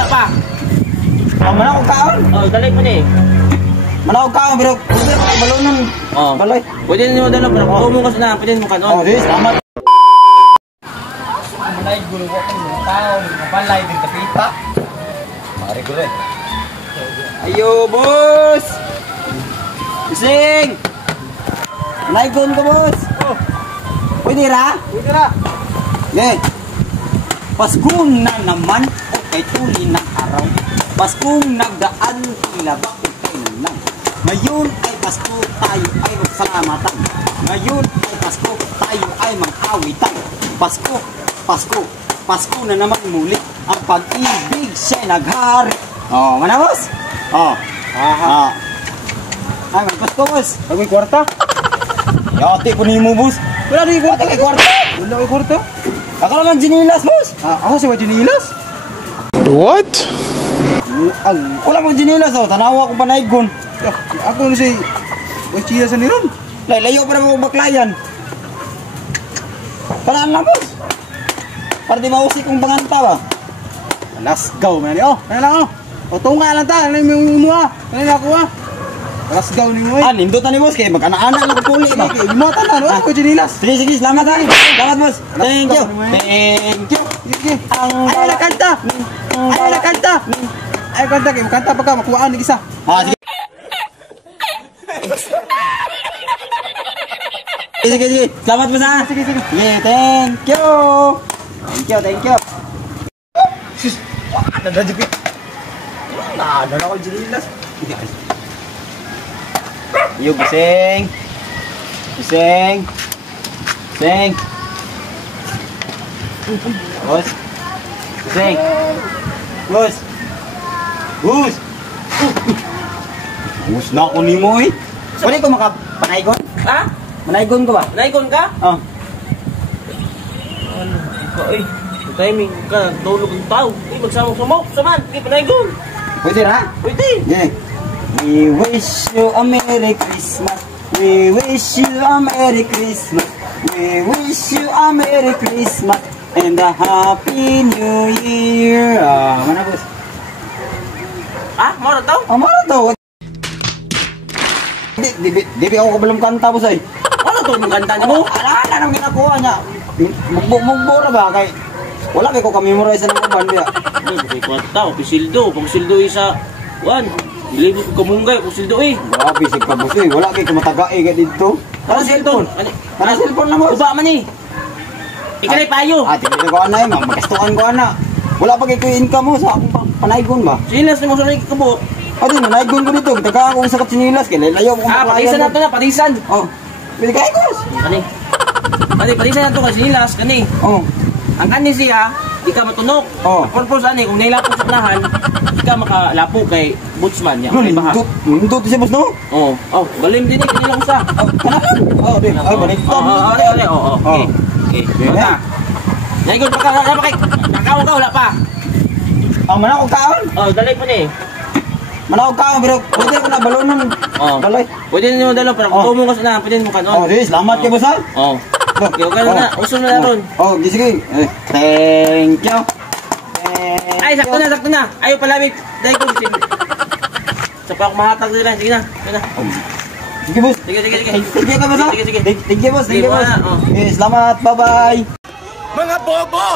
wala pa. Manakog kaon? Oh, dali pa ni. Manakog kaon, pero pwede ka balonon. Oh. Baloy. Pwede nyo dala, pero kumo ka na, pwede mo kanon. Oh, dis, salamat. Malay gulo ko ng mga tao, mga balay din kapita. Mari ko rin. Ayo, boss! Ising! Naigon ko, boss! Oh, Pwede ra? pwede na. Yeah. Pasko na naman o kay tuli ng araw. Paskong nagdaan tila bakit kayo lang. Ngayon ay Pasko, tayo ay magsalamatan. Ngayon ay Pasko, tayo ay mag-awitan. Pasko, Pasko, Pasko na naman muli. Ang pag-ibig siya naghari. Oh, mana boss? Oh. Aha. Ay, magpasko, boss. Agoy kwarta. Yati ko ni mo, boss. Wala rin kwarta. Kay kwarta. Wala kay kwarta. Ako lang jinilas, boss. Ako si Wajinilas. What? Wala mong jinilas, oh. Tanawa ko pa naigon. Ako na si Wajinilas ni ron. Layo pa naman baklayan. Paraan lang, boss. Para di mausik kong panganta ba? Let's go, man. Oh, kaya lang, oh. O, tunga lang ta. Ano yung umuha? Ano yung ako, ah? Let's go ni mo, eh. Nindot na ni boss. Kaya magkana-ana lang puli ba? Okay, imotan na, no? Wajinilas. Sige, sige. Salamat, ha. Salamat, boss. Thank you. Thank you. Sige. Ay, na kanta. Ay, na kanta. Ay, kanta. Kaya kanta pa ka. Makuhaan ng isa. Sige. Sige, sige. Salamat, boss, ha. Sige, sige. Sige, thank you. Thank you, thank you. Sis. Nadadipit. Nadala ko Wajinilas. Yo, busing. Busing. Busing. Bos. Busing. Bos. Bus. Bus na ako ni mo, eh. Pwede ko makapanaygon? Ha? Manaygon ko ba? Naikon ka? Oh. Ano? Ikaw eh. Sa timing ka, tulog ang tao. Eh, magsamok-samok. Saman, hindi pa naikon. Pwede na? Pwede. Yeah. We wish you a Merry Christmas. We wish you a Merry Christmas. We wish you a Merry Christmas and a Happy New Year. Mana bos? Ah, mau na to? Mana to? Di ako belum kanta bos ay. Ano to yung kanta mo? Ala nang ginagawa niya. Mugbo ra ba kay wala kay ko ka-memorize ng uban dia. Kay kwarta, pisildo, pang sildo isa. Wan, ilibot ko kamunggay, kung sildo eh. Grabe sig ka bos eh. Wala kay kumatagae ka dito. Para cellphone. Para cellphone na mo. Uba man eh. Ikalay payo. Tingnan ko ana eh, magastuhan ko ana. Wala pa kay ko income mo sa akong panaygon ba? Silas ni mo sa lagi kabo. Adi na naygon ko dito, taga ako sa katsinilas kay layo ko Ah, patisan na to na, patisan. Oh. Pili kay ko. Kani. Kani, patisan na to kasi silas, kani. Oh. Ang kani siya, di ka matunok. Oh. Purpose ani, kung nailapok sa unahan, di ka makalapok kay Bootsman niya. May baha. Nindot siya boss no? Oh, oh, balim din eh, kanila ko sa. Kanakan. Oh, di. Ay balik. Oh, okay. Okay. Na. Naikot pa ka, na pa kay. Nakaw ka, wala pa. Manakog kaon. Oh, dali pa ni. Manakog kaon pero pwede ko na balonon. Oh. Dalay. Pwede niyo dalo pero kumo ka na, pwede mo kanon. Oh, di salamat kay boss ha. Oh. Okay, okay na. Uso na ron. Oh, sige. Thank you. Ay, sakto na. Ayaw palamig. Dahil ko sin. Sa pa ako mahatag nila. Sige na. Sige na. Sige boss. Sige. Thank you boss ha. Sige. Thank you boss. Sige, Thank you boss. oh. Selamat. Bye-bye. Mga bobo!